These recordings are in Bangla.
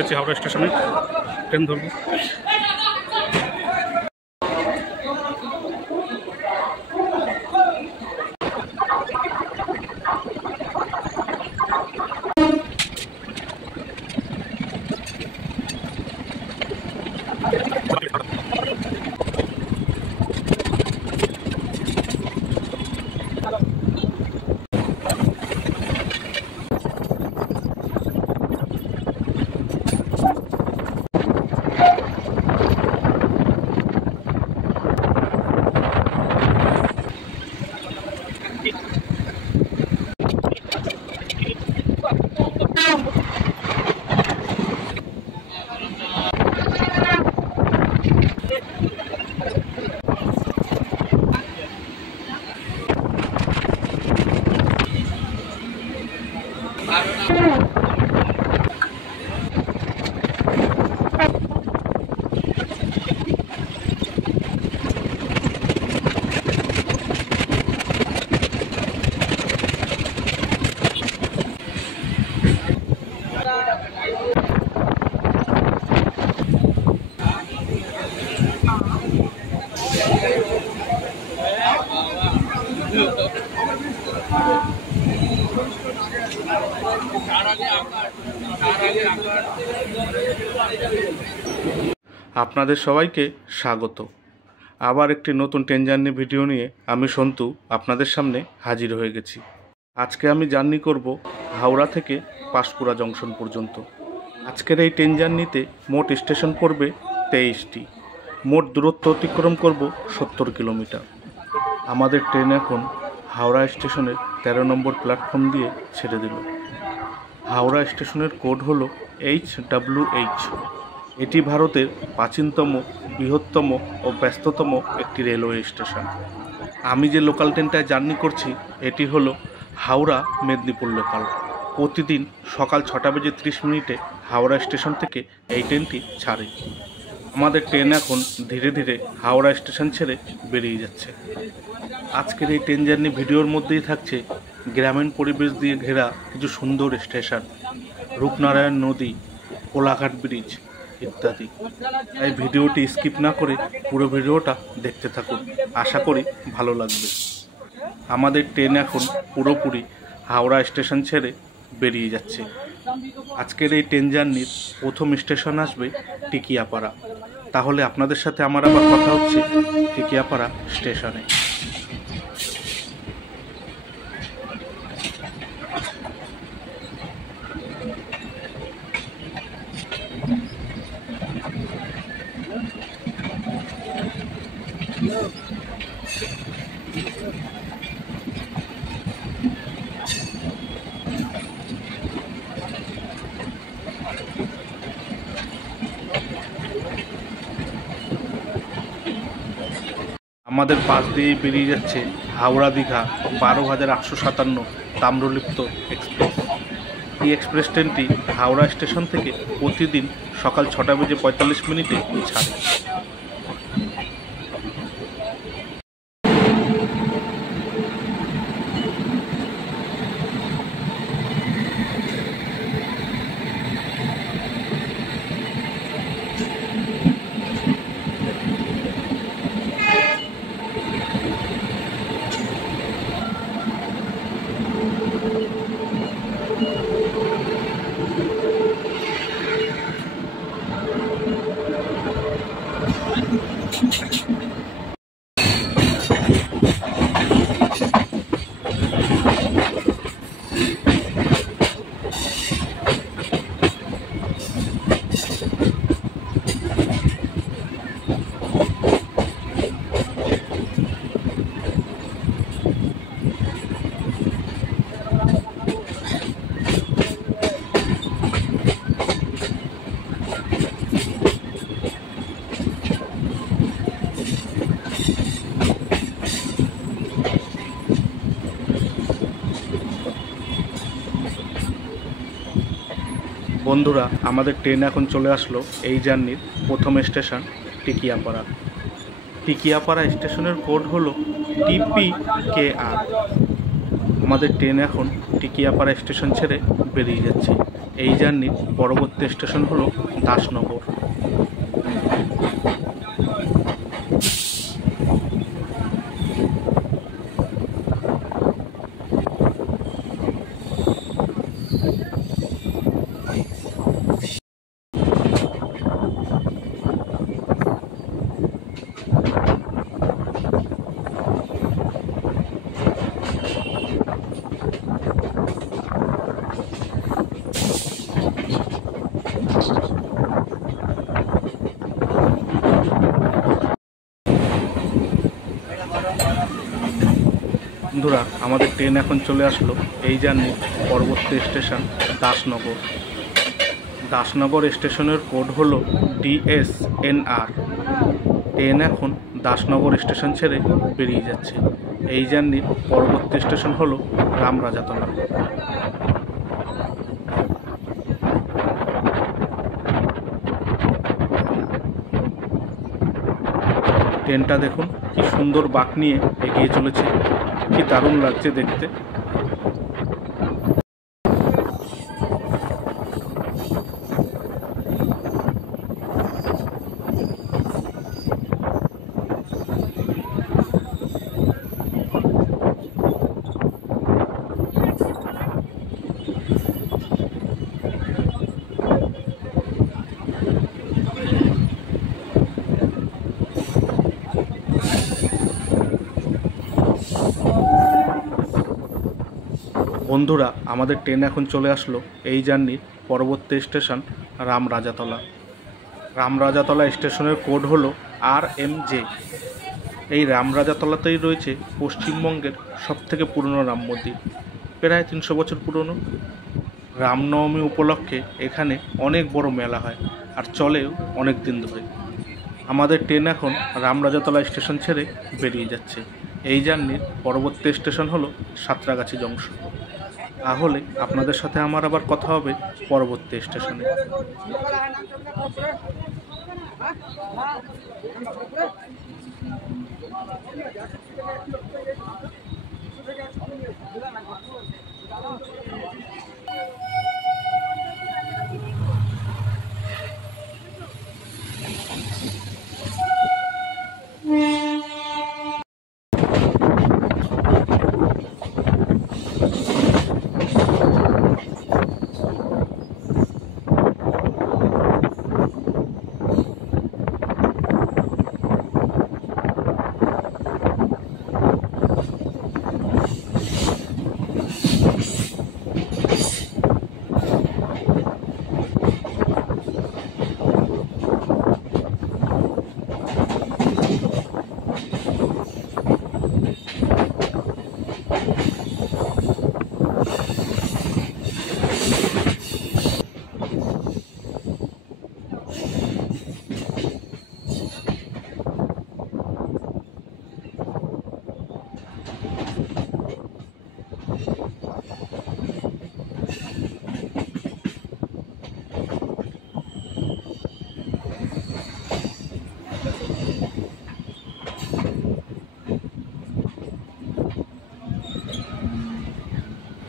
যাচ্ছি হাওড়া স্টেশনে, ট্রেন ধরবো। আপনাদের সবাইকে স্বাগত। আবার একটি নতুন ট্রেন জার্নি ভিডিও নিয়ে আমি সন্তু আপনাদের সামনে হাজির হয়ে গেছি। আজকে আমি জার্নি করব হাওড়া থেকে পাঁশকুড়া জংশন পর্যন্ত। আজকের এই ট্রেন জার্নিতে মোট স্টেশন পড়বে 23টি, মোট দূরত্ব অতিক্রম করব 70 কিলোমিটার। আমাদের ট্রেন এখন হাওড়া স্টেশনের 13 নম্বর প্ল্যাটফর্ম দিয়ে ছেড়ে দিল। হাওড়া স্টেশনের কোড হলো HWH। এটি ভারতের প্রাচীনতম, বৃহত্তম ও ব্যস্ততম একটি রেলওয়ে স্টেশন। আমি যে লোকাল ট্রেনটায় জার্নি করছি এটি হলো হাওড়া মেদিনীপুর লোকাল। প্রতিদিন সকাল 6:30 হাওড়া স্টেশন থেকে এই ট্রেনটি ছাড়ে। আমাদের ট্রেন এখন ধীরে ধীরে হাওড়া স্টেশন ছেড়ে বেরিয়ে যাচ্ছে। আজকের এই ট্রেন জার্নি ভিডিওর মধ্যেই থাকছে গ্রামীণ পরিবেশ দিয়ে ঘেরা কিছু সুন্দর স্টেশন, রূপনারায়ণ নদী, কোলাঘাট ব্রিজ ইত্যাদি। এই ভিডিওটি স্কিপ না করে পুরো ভিডিওটা দেখতে থাকুন, আশা করি ভালো লাগবে। আমাদের ট্রেন এখন পুরোপুরি হাওড়া স্টেশন ছেড়ে বেরিয়ে যাচ্ছে। আজকের এই ট্রেন জার্নির প্রথম স্টেশন আসবে টিকিয়াপাড়া। তাহলে আপনাদের সাথে আমার আবার কথা হচ্ছে টিকিয়াপাড়া স্টেশনে। আমাদের পাশ দিয়ে বেরিয়ে যাচ্ছে হাওড়া দীঘা 12,857 তাম্রলিপ্ত এক্সপ্রেস। এই এক্সপ্রেস ট্রেনটি হাওড়া স্টেশন থেকে প্রতিদিন সকাল 6:45 ছাড়ে। বন্ধুরা, আমাদের ট্রেন এখন চলে আসলো এই জার্নির প্রথম স্টেশন টিকিয়াপাড়া। টিকিয়াপাড়া স্টেশনের কোড হলো TPKR। আমাদের ট্রেন এখন টিকিয়াপাড়া স্টেশন ছেড়ে বেরিয়ে যাচ্ছে। এই জার্নির পরবর্তী স্টেশন হলো দাসনগর। বন্ধুরা, আমাদের ট্রেন এখন চলে আসলো এই জার্নির পরবর্তী স্টেশন দাসনগর। দাসনগর স্টেশনের কোড হলো DSNR। ট্রেন এখন দাসনগর স্টেশন ছেড়ে বেরিয়ে যাচ্ছে। এই জার্নির পরবর্তী স্টেশন হলো রামরাজাতলা। ট্রেনটা দেখুন কি সুন্দর বাঁক নিয়ে এগিয়ে চলেছে, কি দারুণ লাগছে দেখতে। বন্ধুরা, আমাদের ট্রেন এখন চলে আসলো এই জার্নির পরবর্তী স্টেশন রামরাজাতলা। রামরাজাতলা স্টেশনের কোড হলো RMJ। এই রামরাজাতলাতেই রয়েছে পশ্চিমবঙ্গের সবথেকে পুরনো রাম মন্দির, প্রায় 300 বছর পুরনো। রামনবমী উপলক্ষে এখানে অনেক বড় মেলা হয় আর চলেও অনেক দিন ধরে। আমাদের ট্রেন এখন রামরাজাতলা স্টেশন ছেড়ে বেরিয়ে যাচ্ছে। এই জার্নির পরবর্তী স্টেশন হলো সাঁতরাগাছি জংশন। তাহলে আপনাদের সাথে আমার আবার কথা হবে পরবর্তী স্টেশনে।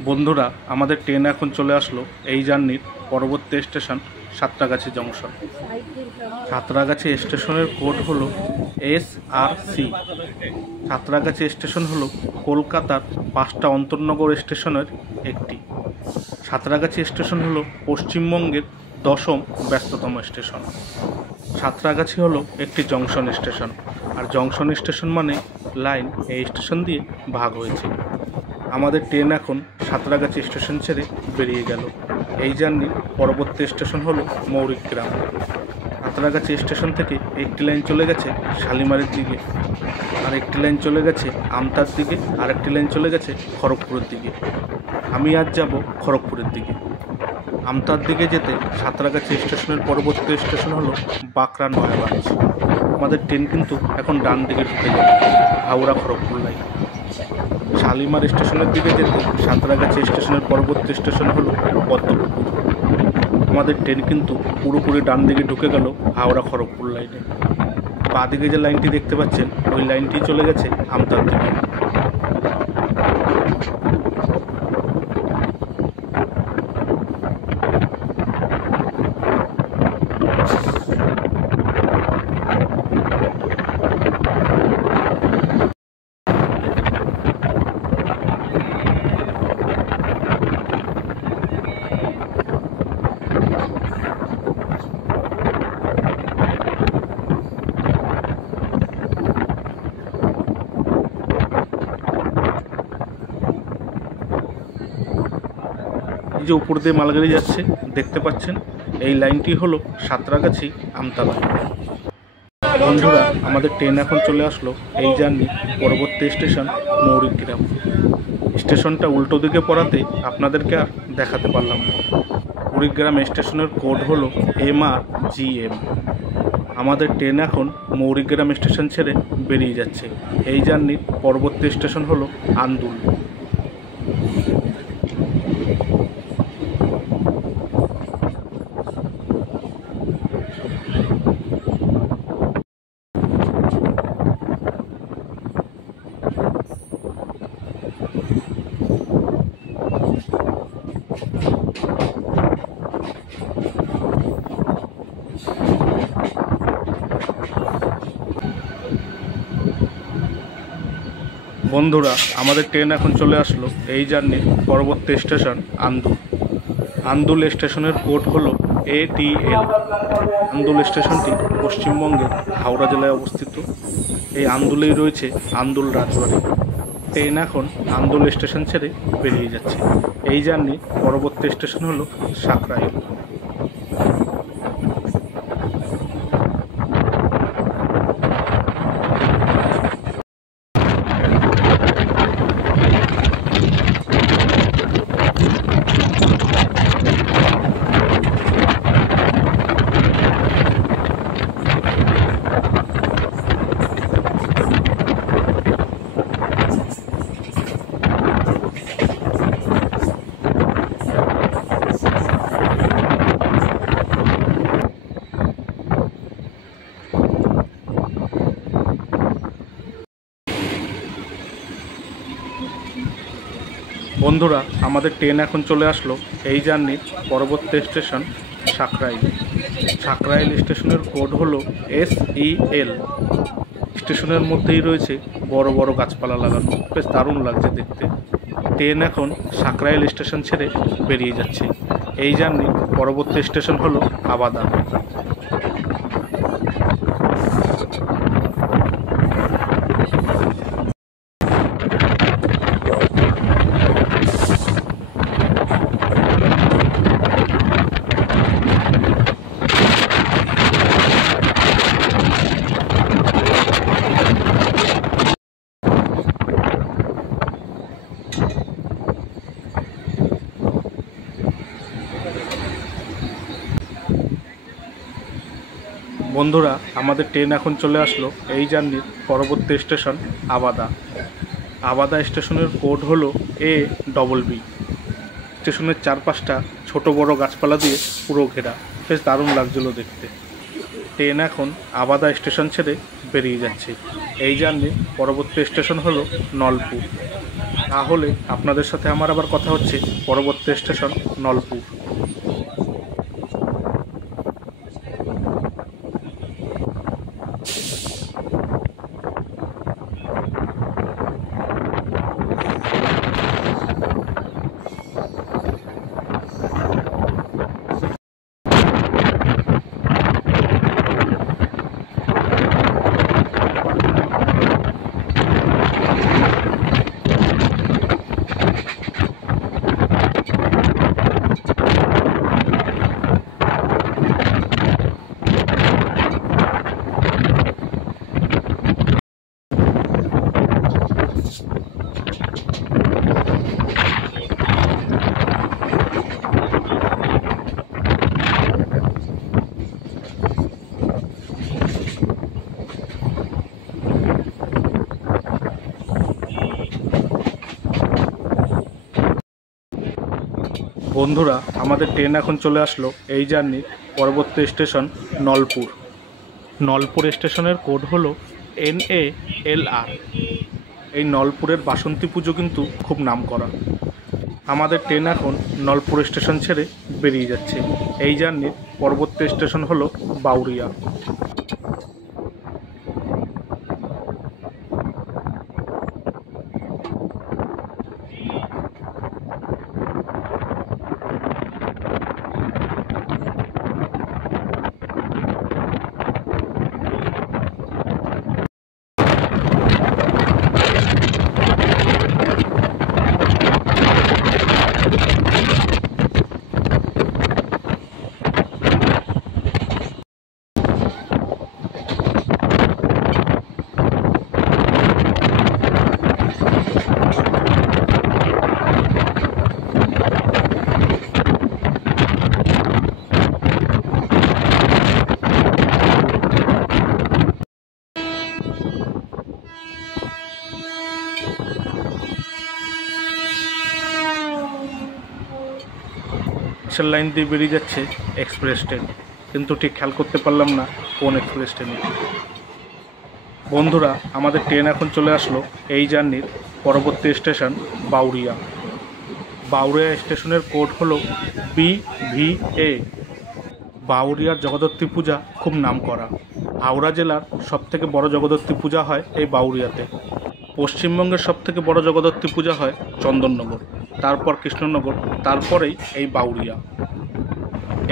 বন্ধুরা, আমাদের ট্রেন এখন চলে আসলো এই জার্নির পরবর্তী স্টেশন সাঁতরাগাছি জংশন। সাঁতরাগাছি স্টেশনের কোড হলো SRC। সাঁতরাগাছি স্টেশন হলো কলকাতার 5টা অন্তর্নগর স্টেশনের একটি। সাঁতরাগাছি স্টেশন হলো পশ্চিমবঙ্গের 10ম ব্যস্ততম স্টেশন। সাঁতরাগাছি হলো একটি জংশন স্টেশন, আর জংশন স্টেশন মানে লাইন এই স্টেশন দিয়ে ভাগ হয়েছে। আমাদের ট্রেন এখন সাঁতরাগাছি স্টেশন ছেড়ে বেরিয়ে গেল। এই জার্নির পরবর্তী স্টেশন হলো মৌরিকগ্রাম। সাঁতরাগাছি স্টেশন থেকে একটি লাইন চলে গেছে শালিমারের দিকে, আর একটি লাইন চলে গেছে আমতার দিকে, আর একটি লাইন চলে গেছে খড়গপুরের দিকে। আমি আজ যাব খড়গপুরের দিকে। আমতার দিকে যেতে সাঁতরাগাছি স্টেশনের পরবর্তী স্টেশন হলো বাঁকড়া নয়াগঞ্জ। আমাদের ট্রেন কিন্তু এখন ডান দিকে ঢুকে যাবে, হাওড়া খড়গপুর লাইন। শালিমার স্টেশনের দিকে যেতে সাঁতরাগাছি স্টেশনের পরবর্তী স্টেশন হলো পদ্মপুকুর। আমাদের ট্রেন কিন্তু পুরোপুরি ডান দিকে ঢুকে গেল হাওড়া খড়গপুর লাইনে। বাঁ দিকে যে লাইনটি দেখতে পাচ্ছেন ওই লাইনটি চলে গেছে আমতার দিকে। এই যে উপর দিয়ে মালগাড়ি যাচ্ছে দেখতে পাচ্ছেন, এই লাইনটি হলো সাঁতরাগাছি আমতলা। বন্ধুরা, আমাদের ট্রেন এখন চলে আসলো এই জার্নি পরবর্তী স্টেশন মৌরিগ্রাম। স্টেশনটা উল্টো দিকে পড়াতে আপনাদেরকে আর দেখাতে পারলাম না। মৌরিগ্রাম স্টেশনের কোড হলো MRGM। আমাদের ট্রেন এখন মৌরিগ্রাম স্টেশন ছেড়ে বেরিয়ে যাচ্ছে। এই জার্নির পরবর্তী স্টেশন হলো আন্দুল। বন্ধুরা, আমাদের ট্রেন এখন চলে আসলো এই জার্নির পরবর্তী স্টেশন আন্দুল। আন্দুল স্টেশনের কোড হলো ATL। আন্দুল স্টেশনটি পশ্চিমবঙ্গের হাওড়া জেলায় অবস্থিত। এই আন্দুলেই রয়েছে আন্দুল রাজবাড়ি। ট্রেন এখন আন্দুল স্টেশন ছেড়ে বেরিয়ে যাচ্ছে। এই জার্নির পরবর্তী স্টেশন হলো সাকরাইল। বন্ধুরা, আমাদের ট্রেন এখন চলে আসলো এই জার্নির পরবর্তী স্টেশন সাকরাইল। সাকরাইল স্টেশনের কোড হলো SEL। স্টেশনের মধ্যেই রয়েছে বড় বড় গাছপালা লাগানো, বেশ দারুণ লাগছে দেখতে। ট্রেন এখন সাকরাইল স্টেশন ছেড়ে বেরিয়ে যাচ্ছে। এই জার্নির পরবর্তী স্টেশন হলো আবাদা। বন্ধুরা, আমাদের ট্রেন এখন চলে আসলো এই জার্নির পরবর্তী স্টেশন আবাদা। আবাদা স্টেশনের কোড হলো ABB। স্টেশনের চারপাশটা ছোট বড় গাছপালা দিয়ে পুরো ঘেরা, বেশ দারুণ লাগছিল দেখতে। ট্রেন এখন আবাদা স্টেশন ছেড়ে বেরিয়ে যাচ্ছে। এই জার্নির পরবর্তী স্টেশন হলো নলপুর। তাহলে আপনাদের সাথে আমার আবার কথা হচ্ছে পরবর্তী স্টেশন নলপুর। বন্ধুরা, আমাদের ট্রেন এখন চলে আসলো এই জার্নির পরবর্তী স্টেশন নলপুর। নলপুর স্টেশনের কোড হলো NALR। এই নলপুরের বাসন্তী পুজো কিন্তু খুব নামকরা। আমাদের ট্রেন এখন নলপুর স্টেশন ছেড়ে বেরিয়ে যাচ্ছে। এই জার্নির পরবর্তী স্টেশন হলো বাউরিয়া। পাশের লাইন দিয়ে বেরিয়ে যাচ্ছে এক্সপ্রেস ট্রেন, কিন্তু ঠিক খেয়াল করতে পারলাম না কোন এক্সপ্রেস ট্রেনে। বন্ধুরা, আমাদের ট্রেন এখন চলে আসলো এই জার্নির পরবর্তী স্টেশন বাউরিয়া। বাউরিয়া স্টেশনের কোড হলো BVA। বাউরিয়ার জগদ্ধাত্রী পূজা খুব নামকরা। হাওড়া জেলার সবথেকে বড় জগদ্ধাত্রী পূজা হয় এই বাউরিয়াতে। পশ্চিমবঙ্গের সবথেকে বড় জগদ্ধাত্রী পূজা হয় চন্দননগর, তারপর কৃষ্ণনগর, তারপরেই এই বাউরিয়া।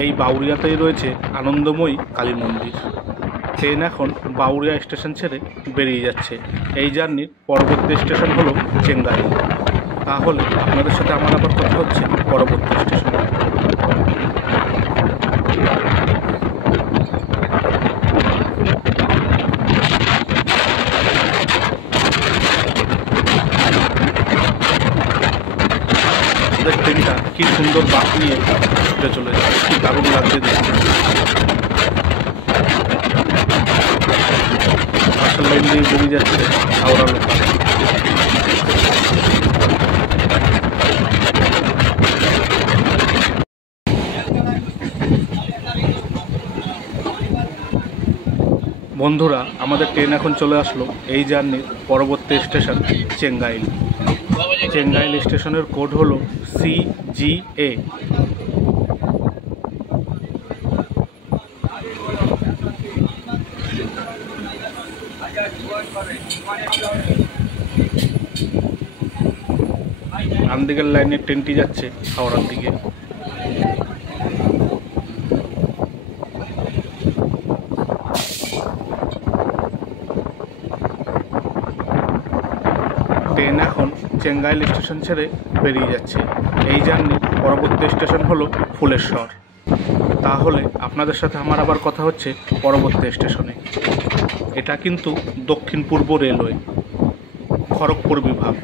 এই বাউরিয়াতেই রয়েছে আনন্দময়ী কালী মন্দির। ট্রেন এখন বাউরিয়া স্টেশন ছেড়ে বেরিয়ে যাচ্ছে। এই জার্নির পরবর্তী স্টেশন হলো চেঙ্গাইল। তাহলে আপনাদের সাথে আমার আবার কথা হচ্ছে পরবর্তী স্টেশন। ট্রেনটা কি সুন্দর বাঁক নিয়ে ছুটে চলে যায়, কি দারুণ লাগছে দেখতে। পাশের লাইন দিয়ে বেরিয়ে যাচ্ছে হাওড়া লোকাল। বন্ধুরা, আমাদের ট্রেন এখন চলে আসলো এই জার্নির পরবর্তী স্টেশন চেঙ্গাইল। চেঙ্গাইল স্টেশনের কোড হলো CGA। ডান দিকের লাইনের ট্রেনটি যাচ্ছে হাওড়ার দিকে। ট্রেন এখন চেঙ্গাইল স্টেশন ছেড়ে বেরিয়ে যাচ্ছে। এই জার্নির পরবর্তী স্টেশন হলো ফুলেশ্বর। তাহলে আপনাদের সাথে আমার আবার কথা হচ্ছে পরবর্তী স্টেশনে। এটা কিন্তু দক্ষিণ পূর্ব রেলওয়ে, খড়গপুর বিভাগ।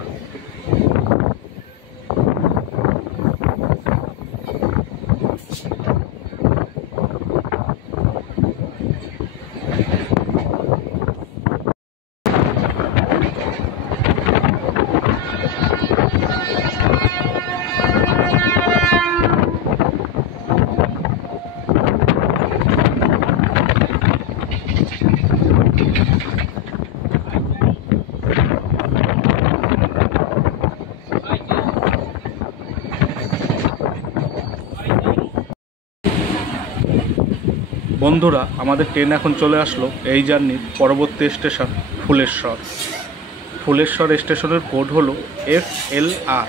বন্ধুরা, আমাদের ট্রেন এখন চলে আসলো এই জার্নির পরবর্তী স্টেশন ফুলেশ্বর। ফুলেশ্বর স্টেশনের কোড হলো FLR।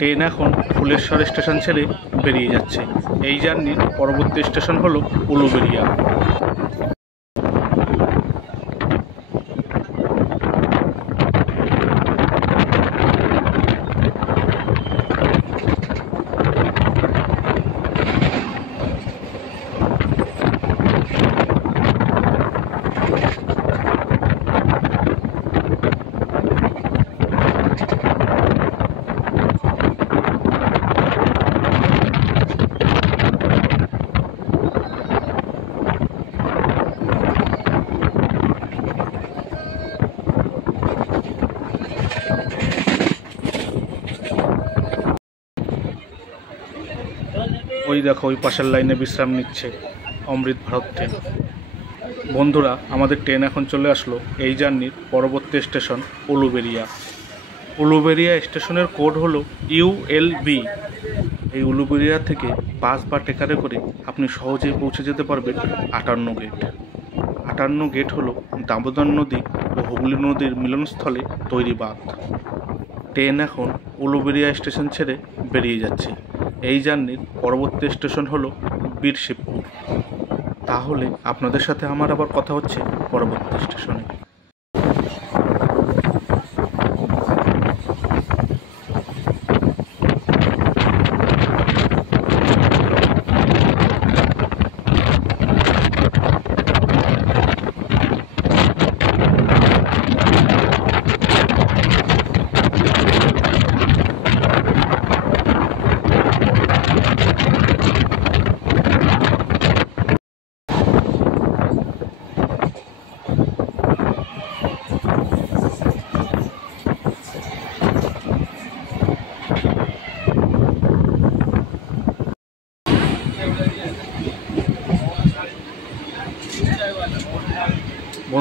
ট্রেন এখন ফুলেশ্বর স্টেশন ছেড়ে বেরিয়ে যাচ্ছে। এই জার্নির পরবর্তী স্টেশন হলো উলুবেড়িয়া। ওই দেখো, ওই পাশের লাইনে বিশ্রাম নিচ্ছে অমৃত ভারত ট্রেন। বন্ধুরা, আমাদের ট্রেন এখন চলে আসলো এই জার্নির পরবর্তী স্টেশন উলুবেড়িয়া। উলুবেড়িয়া স্টেশনের কোড হলো ULB। এই উলুবেড়িয়া থেকে বাস বা ট্রেকারে করে আপনি সহজেই পৌঁছে যেতে পারবেন 58 গেট। 58 গেট হলো দামোদর নদী ও হুগলি নদীর মিলনস্থলে তৈরি বাঁধ। ট্রেন এখন উলুবেড়িয়া স্টেশন ছেড়ে বেরিয়ে যাচ্ছে। এই জার্নির পরবর্তী স্টেশন হলো বীরশিবপুর। তাহলে আপনাদের সাথে আমার আবার কথা হচ্ছে পরবর্তী স্টেশনে।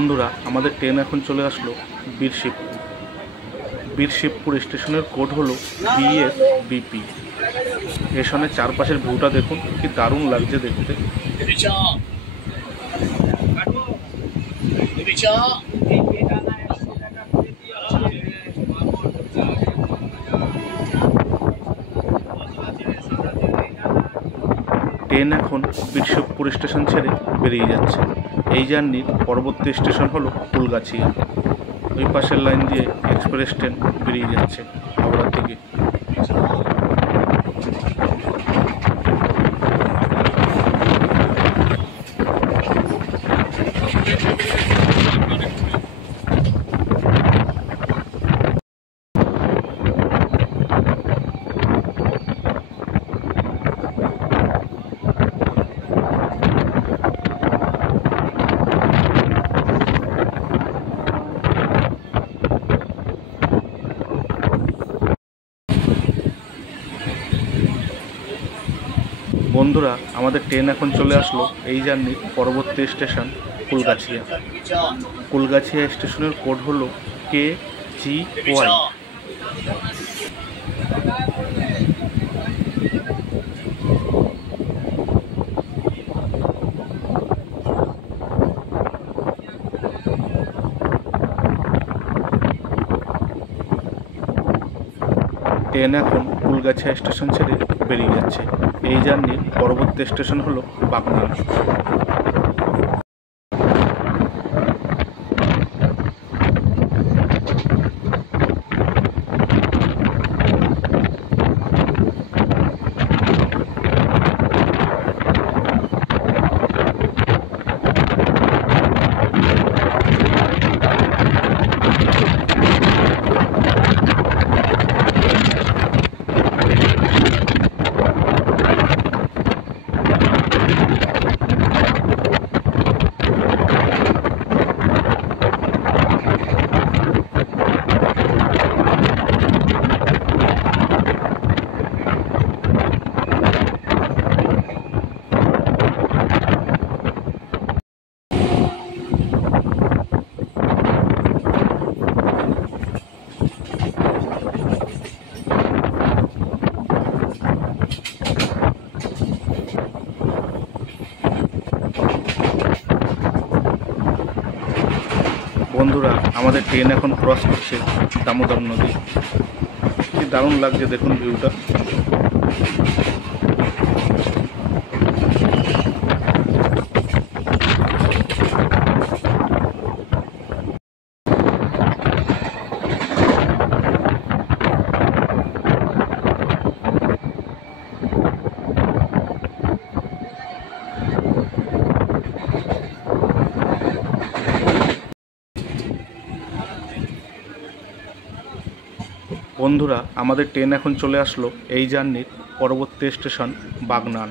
বন্ধুরা, আমাদের ট্রেন এখন চলে আসলো বীরশিবপুর। বীরশিবপুর স্টেশনের কোড হলো BSBP। স্টেশনের চারপাশের ভিউটা দেখুন, কি দারুণ লাগছে দেখতে। ট্রেন এখন বীরশিবপুর স্টেশন ছেড়ে বেরিয়ে যাচ্ছে। এই জার্নির পরবর্তী স্টেশন হলো ফুলগাছিয়া। ওই পাশের লাইন দিয়ে এক্সপ্রেস ট্রেন বেরিয়ে যাচ্ছে হাওড়ার দিকে। বন্ধুরা, আমাদের ট্রেন এখন চলে আসলো এই জার্নির পরবর্তী স্টেশন ফুলগাছিয়া। ফুলগাছিয়া স্টেশনের কোড হলো KGY। ট্রেন এখন ফুলগাছিয়া স্টেশন ছেড়ে বেরিয়ে যাচ্ছে। এই জার্নির পরবর্তী স্টেশন হলো বাগনান। বন্ধুরা, আমাদের ট্রেন এখন ক্রস করছে দামোদর নদী। কি দারুণ লাগছে দেখুন ভিউটা। বন্ধুরা, আমাদের ট্রেন এখন চলে আসলো এই জার্নির পরবর্তী স্টেশন বাগনান।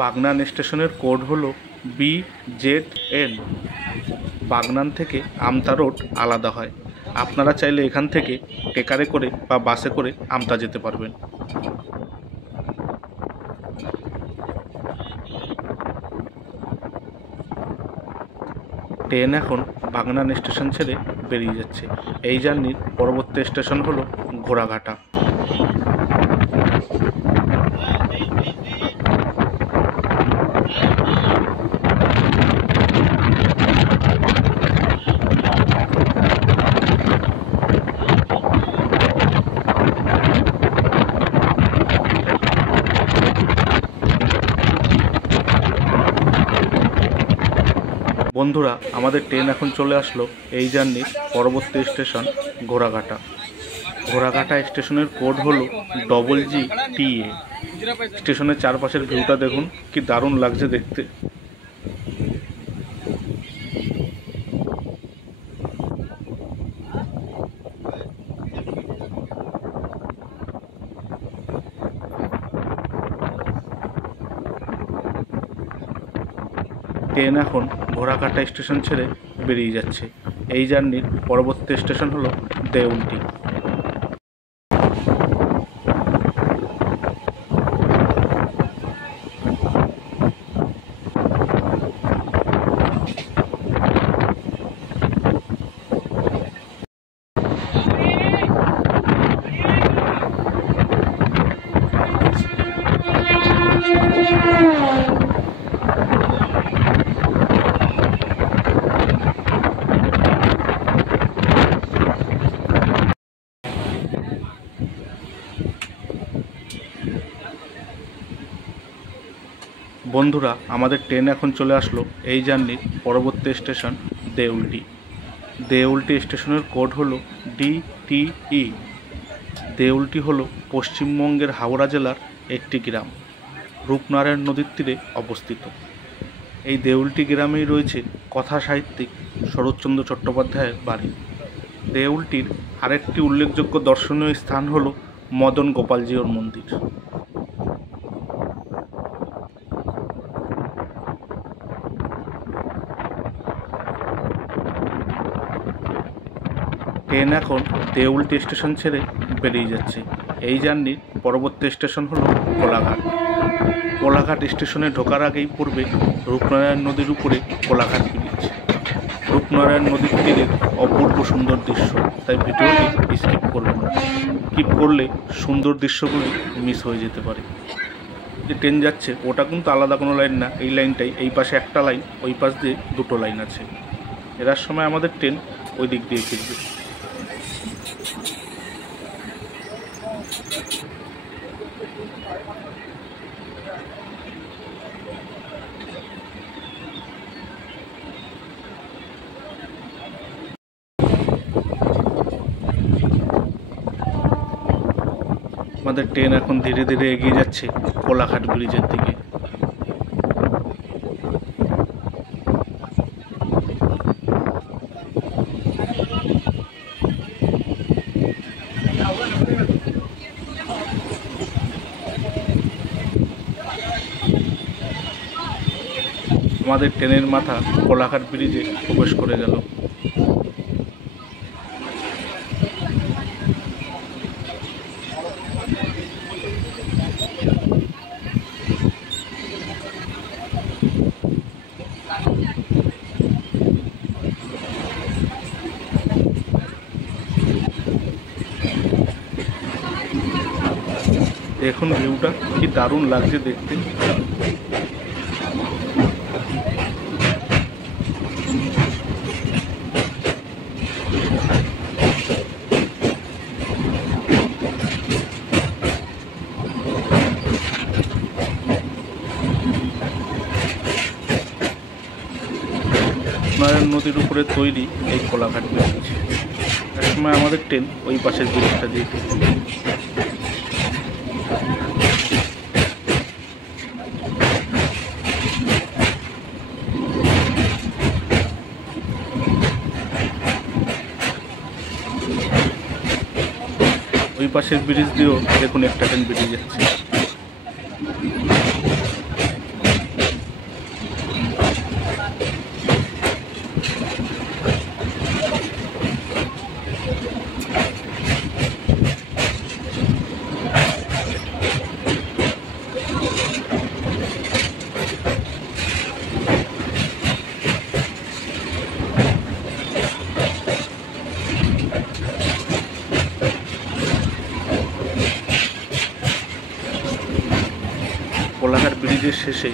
বাগনান স্টেশনের কোড হলো BZN। বাগনান থেকে আমতা রোড আলাদা হয়। আপনারা চাইলে এখান থেকে ট্রেকারে করে বা বাসে করে আমতা যেতে পারবেন। ট্রেন এখন বাগনান স্টেশন ছেড়ে বেরিয়ে যাচ্ছে। এই জার্নির পরবর্তী স্টেশন হলো ঘোড়াঘাটা। বন্ধুরা, আমাদের ট্রেন এখন চলে আসলো এই জার্নির পরবর্তী স্টেশন ঘোড়াঘাটা। ঘোড়াঘাটা স্টেশনের কোড হলো GGTA। স্টেশনের চারপাশের ভিউটা দেখুন, কি দারুণ লাগছে দেখতে। ট্রেন এখন ঘোড়াঘাটা স্টেশন ছেড়ে বেরিয়ে যাচ্ছে। এই জার্নির পরবর্তী স্টেশন হলো দেউলটি। বন্ধুরা, আমাদের ট্রেন এখন চলে আসলো এই জার্নির পরবর্তী স্টেশন দেউলটি। দেউলটি স্টেশনের কোড হলো DTE। দেউলটি হলো পশ্চিমবঙ্গের হাওড়া জেলার একটি গ্রাম, রূপনারায়ণ নদীর তীরে অবস্থিত। এই দেউলটি গ্রামেই রয়েছে কথা সাহিত্যিক শরৎচন্দ্র চট্টোপাধ্যায়ের বাড়ি। দেউলটির আরেকটি উল্লেখযোগ্য দর্শনীয় স্থান হল মদন গোপালজিউর মন্দির। ট্রেন এখন দেউলটি স্টেশন ছেড়ে বেরিয়ে যাচ্ছে। এই জার্নির পরবর্তী স্টেশন হলো কোলাঘাট। কোলাঘাট স্টেশনে ঢোকার আগেই পড়বে রূপনারায়ণ নদীর উপরে কোলাঘাট ব্রিজ। রূপনারায়ণ নদীর তীরের অপূর্ব সুন্দর দৃশ্য, তাই ভিডিওটি স্কিপ করবেন না। স্কিপ করলে সুন্দর দৃশ্যগুলি মিস হয়ে যেতে পারে। যে ট্রেন যাচ্ছে ওটা কিন্তু আলাদা কোনো লাইন না, এই লাইনটাই। এই পাশে একটা লাইন, ওই পাশ দিয়ে দুটো লাইন আছে। এরার সময় আমাদের ট্রেন ওই দিক দিয়ে ফিরবে। আমাদের ট্রেন এখন ধীরে ধীরে এগিয়ে যাচ্ছে কোলাঘাট ব্রিজের দিকে। আমাদের ট্রেনের মাথা কোলাঘাট ব্রিজে প্রবেশ করে গেল। দেখুন ভিউটা কি দারুণ লাগছে দেখতে। রূপনারায়ণ নদীর উপরে তৈরি এই কোলাঘাট ব্রিজ। এক সময় আমাদের ট্রেন ওই পাশের ব্রিজটা দিয়ে ওই পাশের ব্রিজ দিয়েও দেখুন একটা ট্রেন বেরিয়ে যাচ্ছে। কোলাঘাট ব্রিজের শেষে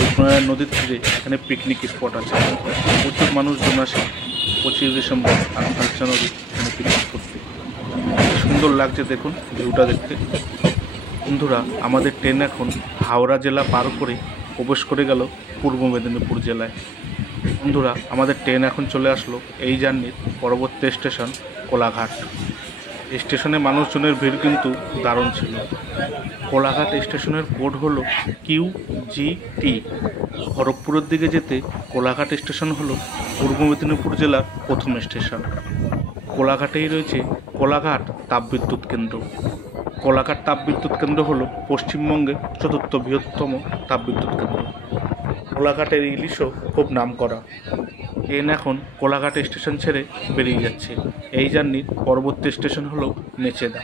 রূপনারায়ণ নদীর তীরে এখানে পিকনিক স্পট আছে। প্রচুর মানুষজন আসে 25 ডিসেম্বর আর 5 জানুয়ারি এখানে পিকনিক করতে। সুন্দর লাগছে দেখুন ভিউটা দেখতে। বন্ধুরা, আমাদের ট্রেন এখন হাওড়া জেলা পার করে প্রবেশ করে গেল পূর্ব মেদিনীপুর জেলায়। বন্ধুরা, আমাদের ট্রেন এখন চলে আসলো এই জার্নির পরবর্তী স্টেশন কোলাঘাট। স্টেশনে মানুষজনের ভিড় কিন্তু দারুণ ছিল। কোলাঘাট স্টেশনের কোড হলো QGT। খড়গপুরের দিকে যেতে কোলাঘাট স্টেশন হলো পূর্ব মেদিনীপুর জেলার প্রথম স্টেশন। কোলাঘাটেই রয়েছে কোলাঘাট তাপবিদ্যুৎ কেন্দ্র। কোলাঘাট তাপবিদ্যুৎ কেন্দ্র হলো পশ্চিমবঙ্গের 4র্থ বৃহত্তম তাপবিদ্যুৎ কেন্দ্র। কোলাঘাটের ইলিশও খুব নামকরা। ট্রেন এখন কোলাঘাট স্টেশন ছেড়ে বেরিয়ে যাচ্ছে। এই জার্নির পরবর্তী স্টেশন হলো মেচেদা।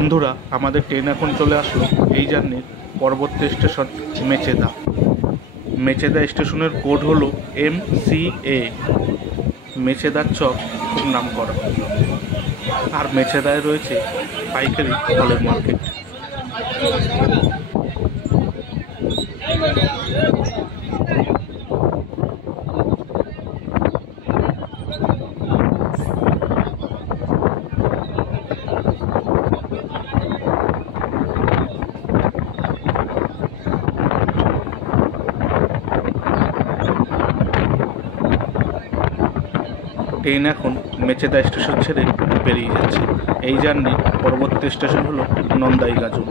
বন্ধুরা, আমাদের ট্রেন এখন চলে আসলো এই জার্নির পরবর্তী স্টেশন মেচেদা। মেচেদা স্টেশনের কোড হলো MCA। মেচেদার চপ খুব নাম করা, আর মেচেদায় রয়েছে পাইকারি ফলের মার্কেট। ট্রেন এখন মেচেদা স্টেশন ছেড়ে বেরিয়ে যাচ্ছে। এই জার্নির পরবর্তী স্টেশন হলো নন্দাইগাজু।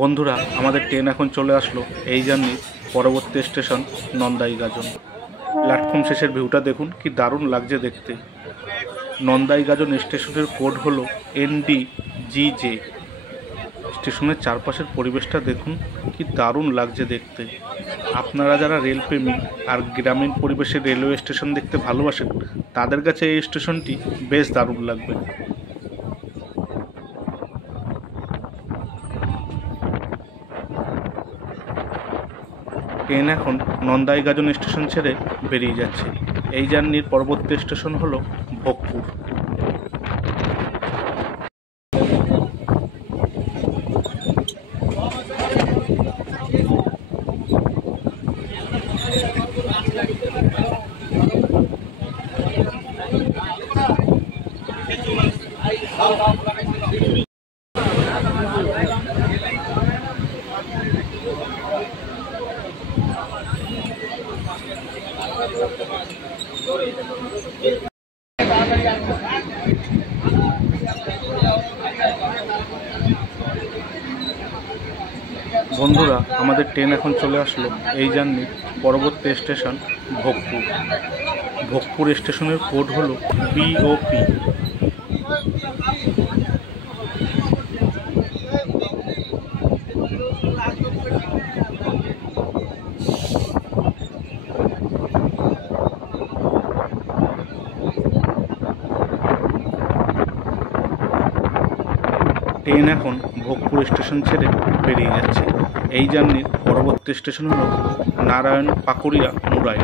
বন্ধুরা, আমাদের ট্রেন এখন চলে আসলো এই জার্নির পরবর্তী স্টেশন নন্দাইগাজন। প্ল্যাটফর্ম শেষের ভিউটা দেখুন, কি দারুণ লাগছে দেখতে। নন্দাইগাজন স্টেশনের কোড হলো NDGJ। স্টেশনের চারপাশের পরিবেশটা দেখুন, কি দারুণ লাগছে দেখতে। আপনারা যারা রেলপ্রেমী আর গ্রামীণ পরিবেশে রেলওয়ে স্টেশন দেখতে ভালোবাসেন, তাদের কাছে এই স্টেশনটি বেশ দারুণ লাগবে। ট্রেন এখন নন্দাইগাজন স্টেশন ছেড়ে বেরিয়ে যাচ্ছে। এই জার্নির পরবর্তী স্টেশন হলো ভোগপুর। বন্ধুরা, আমাদের ট্রেন এখন চলে আসলো এই জার্নির পরবর্তী স্টেশন ভোগপুর। ভোগপুর স্টেশনের কোড হলো BOP। ট্রেন এখন ভোগপুর স্টেশন ছেড়ে বেরিয়ে যাচ্ছে। এই জার্নির পরবর্তী স্টেশন হলো নারায়ণ পাকুড়িয়া মুরাই।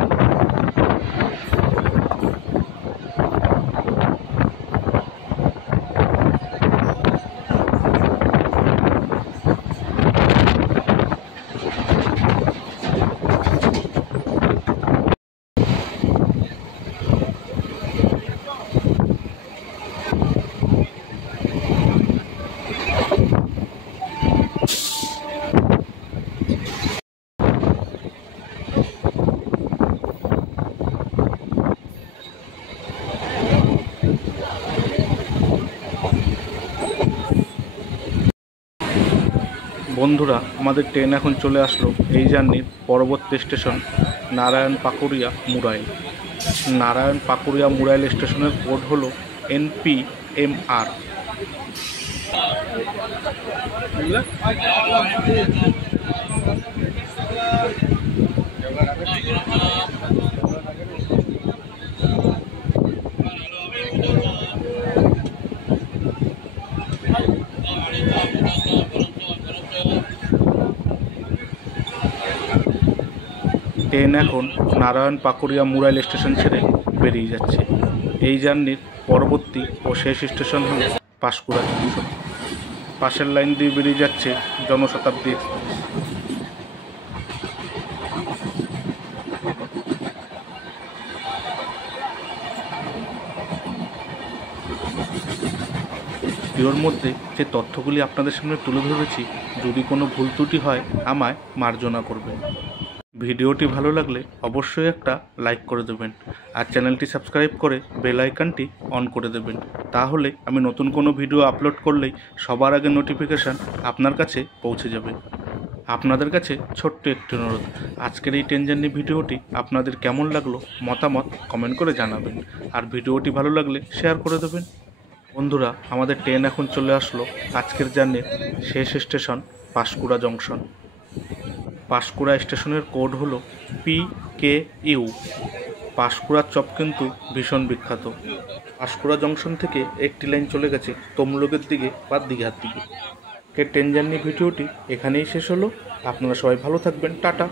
বন্ধুরা, আমাদের ট্রেন এখন চলে আসলো এই জার্নির পরবর্তী স্টেশন নারায়ণ পাকুড়িয়া মুরাইল। নারায়ণ পাকুড়িয়া মুরাইল স্টেশনের কোড হলো NPMR। ট্রেন এখন নারায়ণ পাকুড়িয়া মুরাইল স্টেশন ছেড়ে বেরিয়ে যাচ্ছে। এই জার্নির পরবর্তী ও শেষ স্টেশন হল পাঁশকুড়া জংশন। পাশের লাইন দিয়ে বেরিয়ে যাচ্ছে জনশতাব্দী এক্সপ্রেস। ভিডিওর মধ্যে যে তথ্যগুলি আপনাদের সামনে তুলে ধরেছি, যদি কোনো ভুল ত্রুটি হয় আমায় মার্জনা করবেন। ভিডিওটি ভালো লাগলে অবশ্যই একটা লাইক করে দেবেন, আর চ্যানেলটি সাবস্ক্রাইব করে বেল আইকনটি অন করে দেবেন। তাহলে আমি নতুন কোনো ভিডিও আপলোড করলেই সবার আগে নোটিফিকেশান আপনার কাছে পৌঁছে যাবে। আপনাদের কাছে ছোট্ট একটি অনুরোধ, আজকের এই ট্রেন জার্নি ভিডিওটি আপনাদের কেমন লাগলো মতামত কমেন্ট করে জানাবেন, আর ভিডিওটি ভালো লাগলে শেয়ার করে দেবেন। বন্ধুরা, আমাদের ট্রেন এখন চলে আসলো আজকের জার্নির শেষ স্টেশন পাঁশকুড়া জংশন। পাঁশকুড়া স্টেশনের কোড হলো PKU। পাঁশকুড়ার চপ কিন্তু ভীষণ বিখ্যাত। পাঁশকুড়া জংশন থেকে একটি লাইন চলে গেছে তমলুকের দিকে বা দীঘার দিকে। ট্রেন জার্নি ভিডিওটি এখানেই শেষ হলো। আপনারা সবাই ভালো থাকবেন। টাটা।